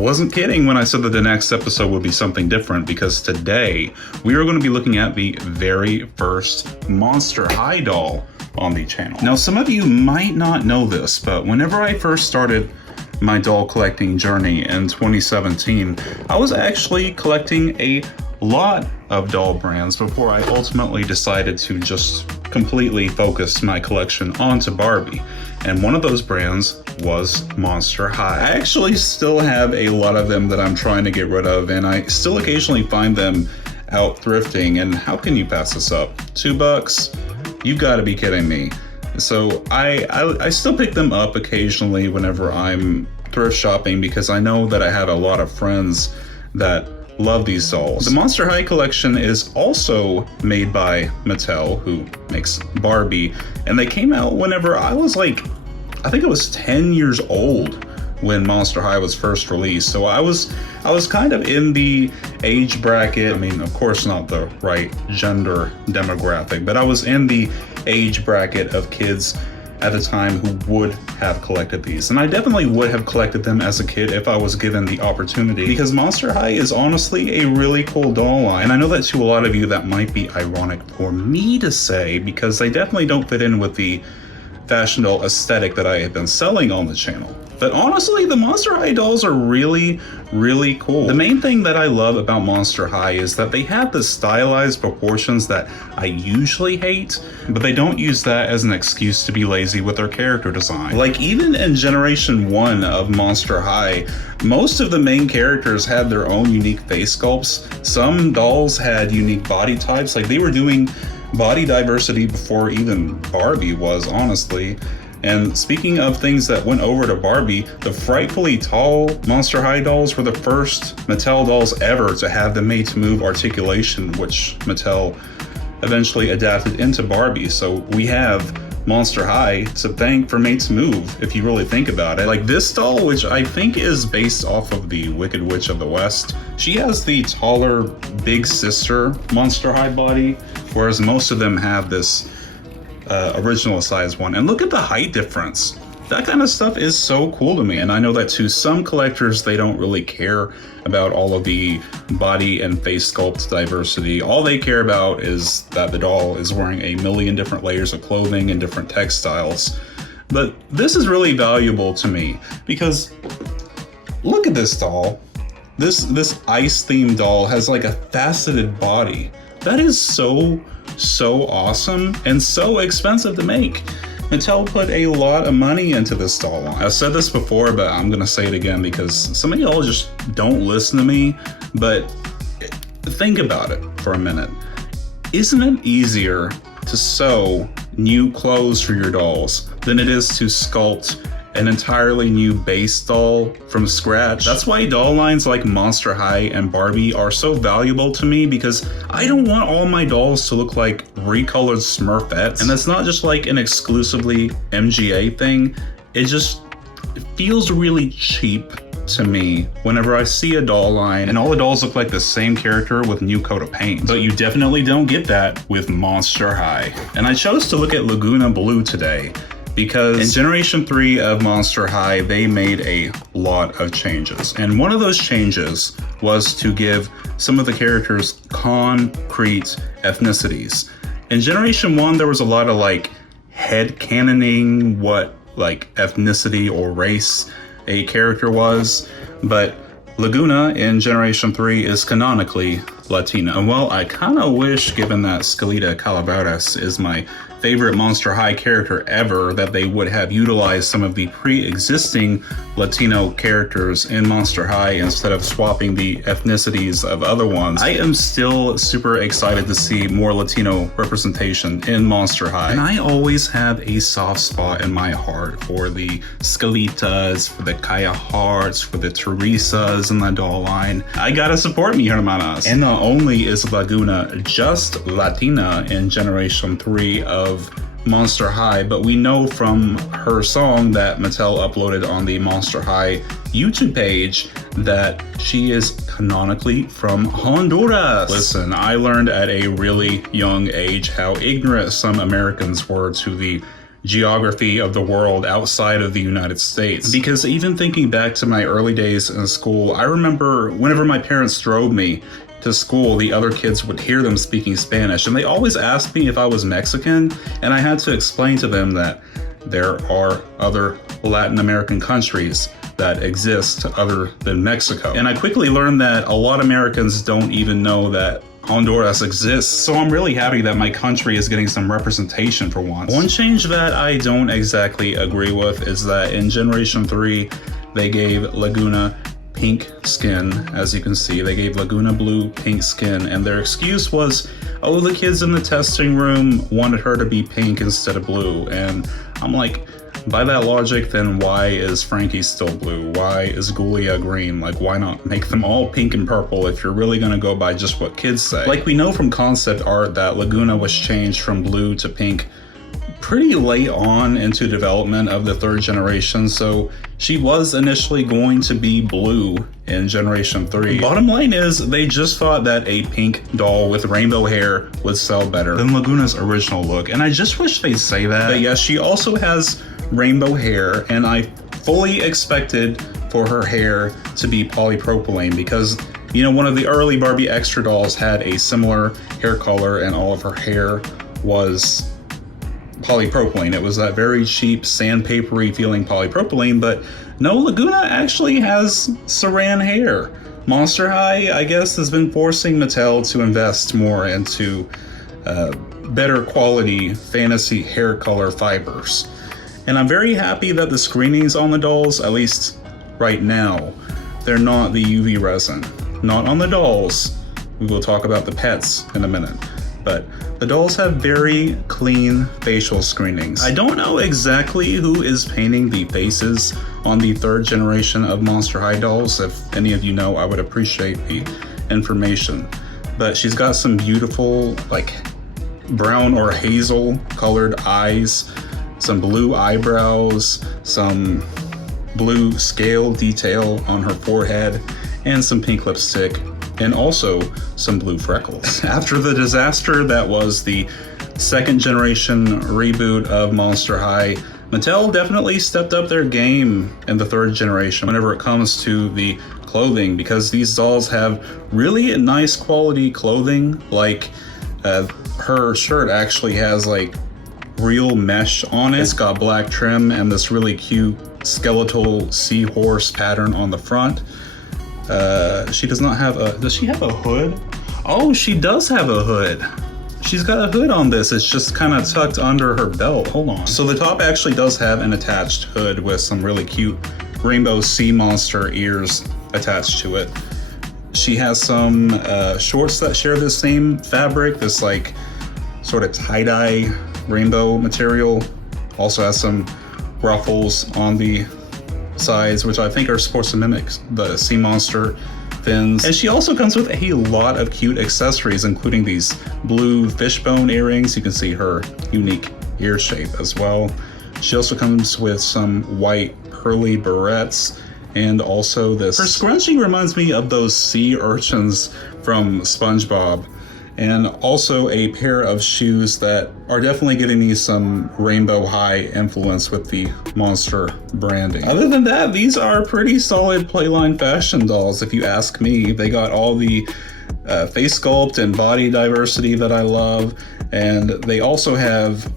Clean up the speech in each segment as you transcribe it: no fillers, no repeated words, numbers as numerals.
wasn't kidding when I said that the next episode would be something different, because today we are going to be looking at the very first Monster High doll on the channel. Now, some of you might not know this, but whenever I first started my doll collecting journey in 2017, I was actually collecting a lot of doll brands before I ultimately decided to just completely focus my collection onto Barbie. And one of those brands was Monster High. I actually still have a lot of them that I'm trying to get rid of, and I still occasionally find them out thrifting. And how can you pass this up? $2? You've got to be kidding me. So I still pick them up occasionally whenever I'm thrift shopping, because I know that I have a lot of friends that love these dolls. The Monster High collection is also made by Mattel, who makes Barbie, and they came out whenever I was like, I think I was 10 years old when Monster High was first released. So I was kind of in the age bracket. I mean, of course not the right gender demographic, but I was in the age bracket of kids at the time who would have collected these. And I definitely would have collected them as a kid if I was given the opportunity, because Monster High is honestly a really cool doll line. And I know that to a lot of you that might be ironic for me to say, because they definitely don't fit in with the fashion doll aesthetic that I have been selling on the channel. But honestly, the Monster High dolls are really, really cool. The main thing that I love about Monster High is that they have the stylized proportions that I usually hate, but they don't use that as an excuse to be lazy with their character design. Like, even in Generation 1 of Monster High, most of the main characters had their own unique face sculpts. Some dolls had unique body types, like they were doing body diversity before even Barbie was, honestly. And speaking of things that went over to Barbie, the frightfully tall Monster High dolls were the first Mattel dolls ever to have the made-to-move articulation, which Mattel eventually adapted into Barbie. So we have Monster High to thank for made-to-move, if you really think about it. Like this doll, which I think is based off of the Wicked Witch of the West, she has the taller big sister Monster High body, whereas most of them have this original size one. And look at the height difference. That kind of stuff is so cool to me. And I know that to some collectors, they don't really care about all of the body and face sculpt diversity. All they care about is that the doll is wearing a million different layers of clothing and different textiles. But this is really valuable to me, because look at this doll. This ice themed doll has like a faceted body. That is so awesome and so expensive to make. Mattel put a lot of money into this doll line. I've said this before, but I'm gonna say it again because some of y'all just don't listen to me. But think about it for a minute. Isn't it easier to sew new clothes for your dolls than it is to sculpt an entirely new base doll from scratch? That's why doll lines like Monster High and Barbie are so valuable to me, because I don't want all my dolls to look like recolored Smurfettes. And that's not just like an exclusively MGA thing. It feels really cheap to me whenever I see a doll line and all the dolls look like the same character with a new coat of paint. But you definitely don't get that with Monster High. And I chose to look at Lagooña Blue today, because in Generation 3 of Monster High, they made a lot of changes. And one of those changes was to give some of the characters concrete ethnicities. In Generation 1, there was a lot of like headcanoning what like ethnicity or race a character was, but Lagooña in Generation 3 is canonically Latina. And well, I kind of wish, given that Skelita Calaveras is my favorite Monster High character ever, that they would have utilized some of the pre-existing Latino characters in Monster High instead of swapping the ethnicities of other ones. I am still super excited to see more Latino representation in Monster High. And I always have a soft spot in my heart for the Skelitas, for the Kaya Hearts, for the Teresas in the doll line. I gotta support mi hermanas. And not only is Lagooña just Latina in Generation 3 of Monster High, but we know from her song that Mattel uploaded on the Monster High YouTube page that she is canonically from Honduras. Listen, I learned at a really young age how ignorant some Americans were to the geography of the world outside of the United States. Because even thinking back to my early days in school, I remember whenever my parents drove me to school, the other kids would hear them speaking Spanish, and they always asked me if I was Mexican, and I had to explain to them that there are other Latin American countries that exist other than Mexico. And I quickly learned that a lot of Americans don't even know that Honduras exists, so I'm really happy that my country is getting some representation for once. One change that I don't exactly agree with is that in Generation 3, they gave Lagooña pink skin. As you can see, they gave Lagooña blue pink skin, and their excuse was, oh, the kids in the testing room wanted her to be pink instead of blue. And I'm like, by that logic, then why is Frankie still blue? Why is Ghoulia green? Like, why not make them all pink and purple if you're really gonna go by just what kids say? Like, we know from concept art that Lagooña was changed from blue to pink pretty late on into development of the 3rd generation, so she was initially going to be blue in Generation 3. Bottom line is, they just thought that a pink doll with rainbow hair would sell better than Lagooña's original look, and I just wish they'd say that. But yes, she also has rainbow hair, and I fully expected for her hair to be polypropylene because, you know, one of the early Barbie extra dolls had a similar hair color and all of her hair was polypropylene. It was that very cheap, sandpapery feeling polypropylene, but no, Lagooña actually has saran hair. Monster High, I guess, has been forcing Mattel to invest more into better quality fantasy hair color fibers. And I'm very happy that the screenings on the dolls, at least right now, they're not the UV resin. Not on the dolls. We will talk about the pets in a minute. But the dolls have very clean facial screenings. I don't know exactly who is painting the faces on the 3rd generation of Monster High dolls. If any of you know, I would appreciate the information. But she's got some beautiful, like, brown or hazel colored eyes, some blue eyebrows, some blue scale detail on her forehead, and some pink lipstick, and also some blue freckles. After the disaster that was the 2nd generation reboot of Monster High, Mattel definitely stepped up their game in the 3rd generation whenever it comes to the clothing, because these dolls have really nice quality clothing. Like, her shirt actually has like real mesh on it. It's got black trim and this really cute skeletal seahorse pattern on the front. She does not have a, does she have a hood? Oh, she does have a hood. She's got a hood on this. It's just kind of tucked under her belt. Hold on. So the top actually does have an attached hood with some really cute rainbow sea monster ears attached to it. She has some shorts that share the same fabric, this like sort of tie-dye rainbow material. Also has some ruffles on the sides, which I think are supposed to mimic the sea monster fins. And she also comes with a lot of cute accessories, including these blue fishbone earrings. You can see her unique ear shape as well. She also comes with some white pearly barrettes, and also this. Her scrunchie reminds me of those sea urchins from SpongeBob. And also a pair of shoes that are definitely giving me some Rainbow High influence with the Monster branding. Other than that, these are pretty solid Playline fashion dolls, if you ask me. They got all the face sculpt and body diversity that I love, and they also have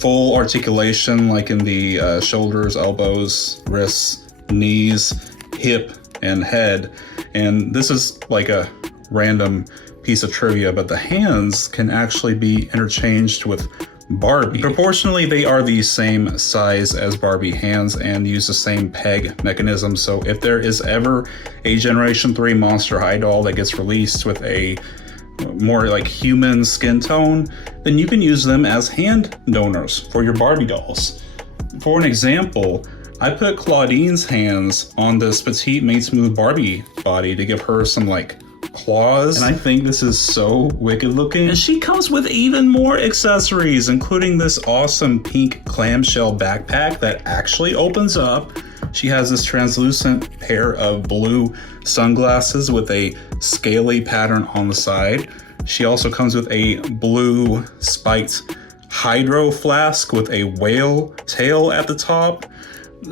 full articulation, like in the shoulders, elbows, wrists, knees, hip, and head. And this is like a random piece of trivia, but the hands can actually be interchanged with Barbie. Proportionally, they are the same size as Barbie hands and use the same peg mechanism. So if there is ever a Generation 3 Monster High doll that gets released with a more like human skin tone, then you can use them as hand donors for your Barbie dolls. For an example, I put Claudine's hands on this petite Made Smooth Barbie body to give her some like claws, and I think this is so wicked looking. And she comes with even more accessories, including this awesome pink clamshell backpack that actually opens up. She has this translucent pair of blue sunglasses with a scaly pattern on the side. She also comes with a blue spiked hydro flask with a whale tail at the top.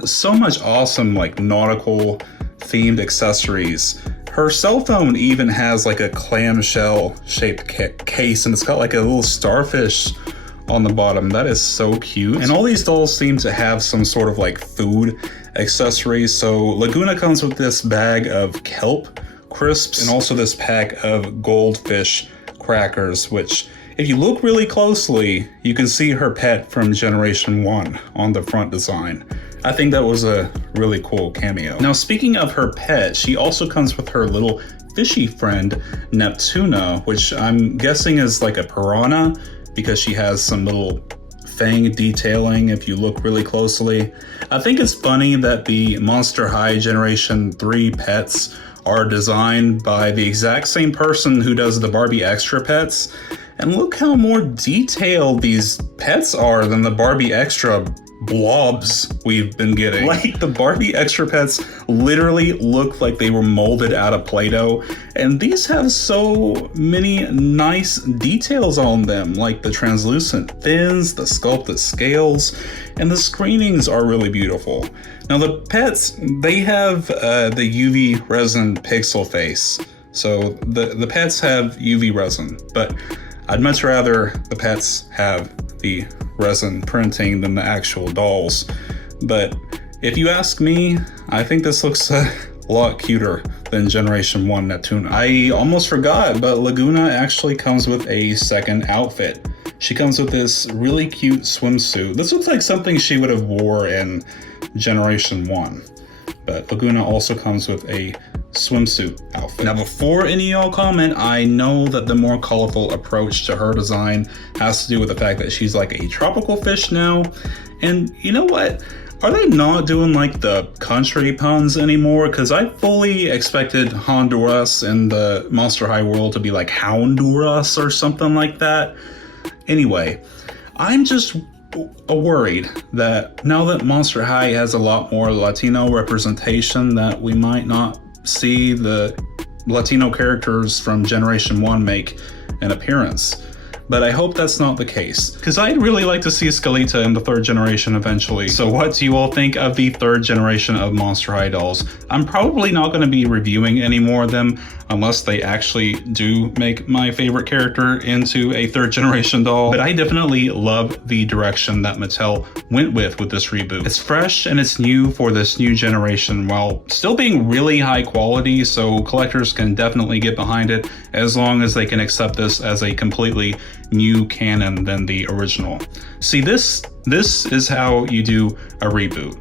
So much awesome like nautical themed accessories. Her cell phone even has like a clamshell shaped case, and it's got like a little starfish on the bottom. That is so cute. And all these dolls seem to have some sort of like food accessories. So Lagooña comes with this bag of kelp crisps and also this pack of goldfish crackers, which if you look really closely, you can see her pet from Generation 1 on the front design. I think that was a really cool cameo. Now, speaking of her pet, she also comes with her little fishy friend, Neptuna, which I'm guessing is like a piranha because she has some little fang detailing if you look really closely. I think it's funny that the Monster High Generation 3 pets are designed by the exact same person who does the Barbie Extra pets. And look how more detailed these pets are than the Barbie Extra blobs we've been getting. Like, the Barbie Extra pets literally look like they were molded out of Play-Doh, and these have so many nice details on them, like the translucent fins, the sculpted scales, and the screenings are really beautiful. Now the pets, they have the UV resin pixel face, so the pets have UV resin, but I'd much rather the pets have the resin printing than the actual dolls. But if you ask me, I think this looks a lot cuter than Generation 1 Neptuna. I almost forgot, but Lagooña actually comes with a second outfit. She comes with this really cute swimsuit. This looks like something she would have wore in Generation 1. But Lagooña also comes with a swimsuit outfit. Now, before any of y'all comment, I know that the more colorful approach to her design has to do with the fact that she's like a tropical fish now. And you know what? Are they not doing like the country puns anymore? Because I fully expected Honduras in the Monster High world to be like Houndurus or something like that. Anyway, I'm just worried that now that Monster High has a lot more Latino representation, that we might not see the Latino characters from Generation 1 make an appearance. But I hope that's not the case, because I'd really like to see Escalita in the 3rd generation eventually. So what do you all think of the 3rd generation of Monster High dolls? I'm probably not going to be reviewing any more of them unless they actually do make my favorite character into a 3rd generation doll. But I definitely love the direction that Mattel went with this reboot. It's fresh and it's new for this new generation while still being really high quality, so collectors can definitely get behind it as long as they can accept this as a completely new canon than the original. See, this is how you do a reboot.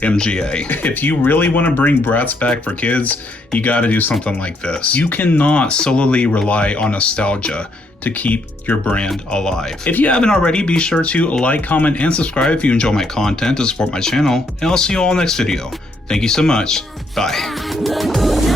MGA. If you really want to bring Bratz back for kids, you got to do something like this. You cannot solely rely on nostalgia to keep your brand alive. If you haven't already, be sure to like, comment, and subscribe if you enjoy my content to support my channel, and I'll see you all next video. Thank you so much. Bye.